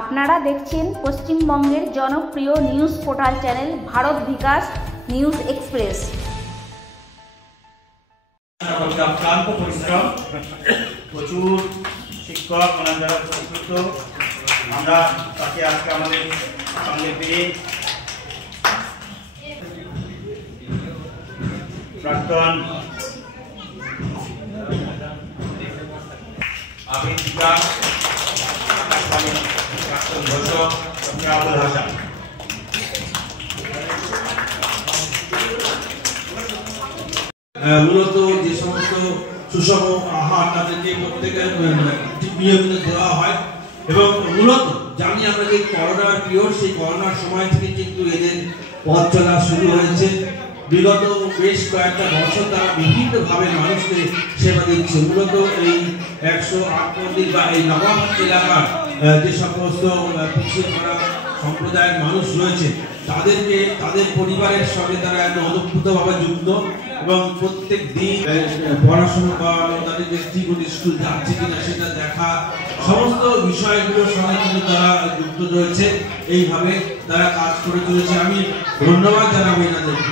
আপনারা দেখছেন পশ্চিমবঙ্গের জনপ্রিয় নিউজ পোর্টাল চ্যানেল ভারত বিকাশ নিউজ এক্সপ্রেস। অক্লান্ত পরিশ্রম, প্রচুর শিক্ষক যারা প্রস্তুত, আমরা তাকে আজকে আমাদের সঙ্গে পেয়ে প্রাক্তন আবেদিকা প্রাক্তন ঘোষক আবুল হাসান। মূলত যে সমস্ত সুষম আহার তাদেরকে প্রত্যেকে নিয়মিত দেওয়া হয় এবং মূলত জানি আমরা যে করোনার পিরিয়ড, সেই করোনার সময় থেকে কিন্তু এদের পথ চলা শুরু হয়েছে। বিগত বেশ কয়েকটা বছর তারা বিভিন্নভাবে মানুষকে সেবা দিচ্ছে। মূলত এই 108 মন্দির বা এই নবাবহাট এলাকার যে সমস্ত পিছিয়ে পড়া সম্প্রদায়ের মানুষ রয়েছে তাদেরকে তাদের পরিবারের সঙ্গে তারা একদম ওতপ্রোতভাবে যুক্ত এবং প্রত্যেক দিন পড়াশোনা করানো, তাদের যে স্কুল যাচ্ছে কিনা সেটা দেখা, সমস্ত বিষয়গুলোর সঙ্গে কিন্তু তারা যুক্ত রয়েছে। এইভাবে তারা কাজ করে চলেছে। আমি ধন্যবাদ জানাবো এনাদেরকে।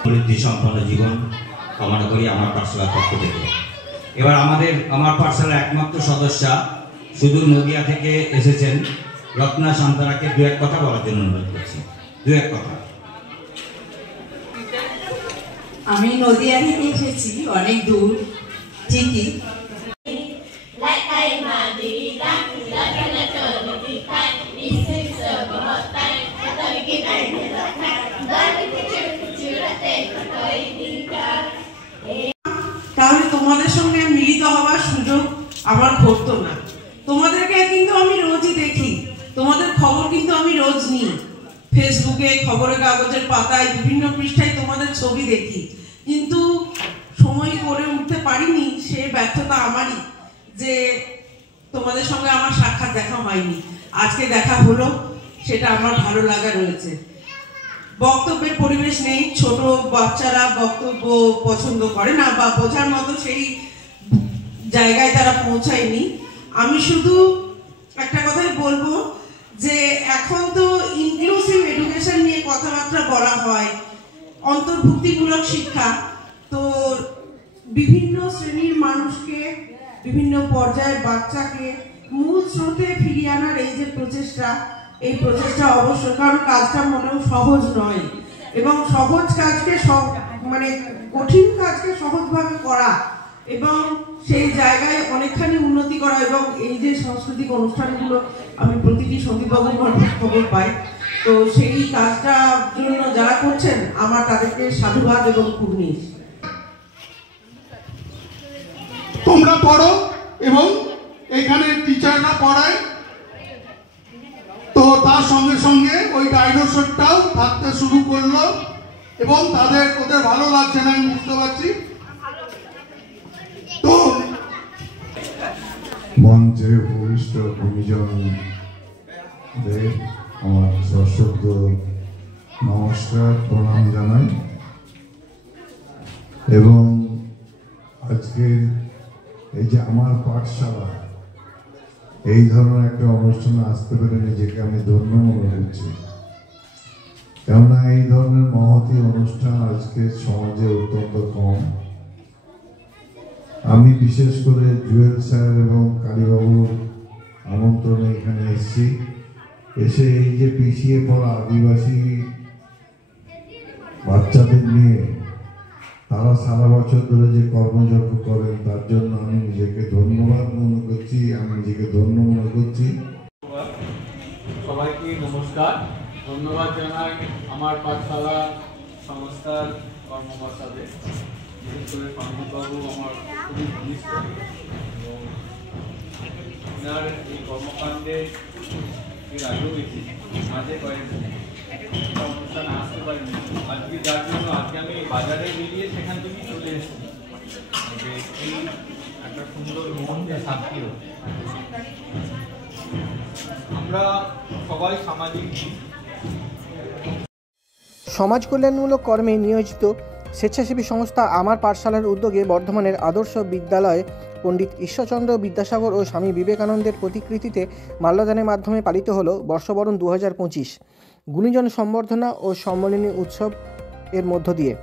সমৃদ্ধি সম্পন্ন জীবন কামনা করি আমার পাঠশালার পক্ষ থেকে। এবার আমার পাঠশালার একমাত্র সদস্যা সুদূর নদিয়া থেকে এসেছেন রত্না সান্তারাকে দু এক কথা বলার জন্য অনুরোধ করছি। দু এক কথা। আমি নদিয়া থেকে এসেছি, অনেক দূর ঠিকই, তাহলে তোমাদের সঙ্গে মিলিত হওয়ার সুযোগ আমার ঘটতো না। তোমাদেরকে কিন্তু আমি রোজই দেখি, তোমাদের খবর কিন্তু আমি রোজ নিই, ফেসবুকে, খবরের কাগজের পাতায়, বিভিন্ন পৃষ্ঠায় তোমাদের ছবি দেখি, কিন্তু সময় করে উঠতে পারিনি। সে ব্যর্থতা আমারই যে তোমাদের সঙ্গে আমার সাক্ষাৎ দেখা হয়নি। আজকে দেখা হলো, সেটা আমার ভালো লাগা রয়েছে। বক্তব্যের পরিবেশ নেই, ছোট বাচ্চারা বক্তব্য পছন্দ করে না বা বোঝার মতো সেই জায়গায় তারা পৌঁছায়নি। আমি শুধু একটা কথাই বলবো যে এখন তো ইনক্লুসিভ এডুকেশন নিয়ে কথাবার্তা বলা হয়, অন্তর্ভুক্তিমূলক শিক্ষা, তো বিভিন্ন শ্রেণীর মানুষকে, বিভিন্ন পর্যায়ের বাচ্চাকে মূল স্রোতে ফিরিয়ে আনার এই যে প্রচেষ্টা, এই প্রচেষ্টা অবশ্যই, কারণ কাজটা মোটেও সহজ নয় এবং সহজ কাজকে কঠিন কাজকে সহজভাবে করা এবং সেই জায়গায় অনেকখানি উন্নতি করা। এবং এই যে সাংস্কৃতিক অনুষ্ঠানগুলো আমি প্রতিটি সন্দীপবাবুর খবর পাই, তো সেই কাজটার জন্য যারা করছেন আমার তাদেরকে সাধুবাদ এবং কুর্নিশ। তোমরা পড়ো এবং এখানে টিচাররা পড়ায়, তো তার সঙ্গে সঙ্গে ওই ডাইনোসরটাও থাকতে শুরু করলো এবং ওদের ভালো লাগছে না, আমি বুঝতে পারছি। তো মঞ্চে ভূমিষ্ঠ গুণীজনদের আমার সশ্রদ্ধ নমস্কার, প্রণাম জানাই এবং আজকের এই যে আমার পাঠশালা এই ধরনের একটা অনুষ্ঠানে আসতে পেরে নিজেকে আমি ধন্য মনে করছি, কেননা এই ধরনের মহতী অনুষ্ঠান আজকের সমাজে অত্যন্ত কম। আমি বিশেষ করে জুয়েল স্যার এবং কালীবাবুর আমন্ত্রণে এখানে এসেছি। এসে এই যে পিছিয়ে পড়া আদিবাসী বাচ্চাদের নিয়ে তারা সারা বছর ধরে যে কর্মযজ্ঞ করেন তার জন্য আমি নিজেকে ধন্যবাদ মনে করছি, আমি নিজেকে ধন্য মনে করছি। সবাইকে নমস্কার, ধন্যবাদ জানাই আমার পাঠশালা সংস্থার কর্মকর্তাদের, বিশেষ করে পাণ্ডববাবু আমার খুবই ঘনিষ্ঠ এবং ওনার এই কর্মকাণ্ডে এর আগেও গেছি, মাঝে কয়েকদিন অনুষ্ঠান আসতে পারিনি। আজকে যার জন্য আজকে আমি বাজারে বেরিয়ে সেখান থেকেই চলে এসেছি যে এই একটা সুন্দর মন শান্তি হচ্ছে। আমরা সবাই সামাজিক সমাজ কল্যাণমূলক কর্মে নিয়োজিত স্বেচ্ছাসেবী সংস্থা আমার পাঠশালার উদ্যোগে বর্ধমানের আদর্শ বিদ্যালয়ে পণ্ডিত ঈশ্বরচন্দ্র বিদ্যাসাগর ও স্বামী বিবেকানন্দের প্রতিকৃতিতে মাল্যদানের মাধ্যমে পালিত হলো বর্ষবরণ 2025 গুণীজন সম্বর্ধনা ও সম্মাননী উৎসব এর মধ্য দিয়ে।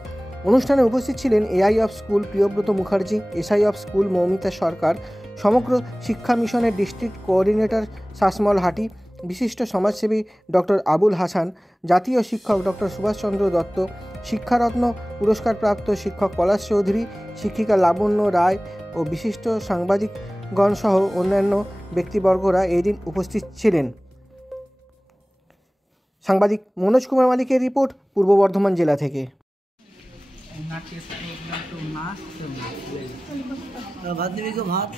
অনুষ্ঠানে উপস্থিত ছিলেন AI of school Priyabrata Mukherjee, SI of school Moumita Sarkar, সমগ্র শিক্ষা মিশনের ডিস্ট্রিক্ট কোঅর্ডিনেটর শাসমল হাটি, বিশিষ্ট সমাজসেবী ডক্টর আবুল হাসান, জাতীয় শিক্ষক ডক্টর সুভাষচন্দ্র দত্ত, শিক্ষারত্ন পুরস্কারপ্রাপ্ত শিক্ষক পলাশ চৌধুরী, শিক্ষিকা লাবণ্য রায় ও বিশিষ্ট সাংবাদিকগণ সহ অন্যান্য ব্যক্তিবর্গরা এই দিন উপস্থিত ছিলেন। সাংবাদিক মনোজ কুমার মালিকের রিপোর্ট, পূর্ব বর্ধমান জেলা থেকে। भात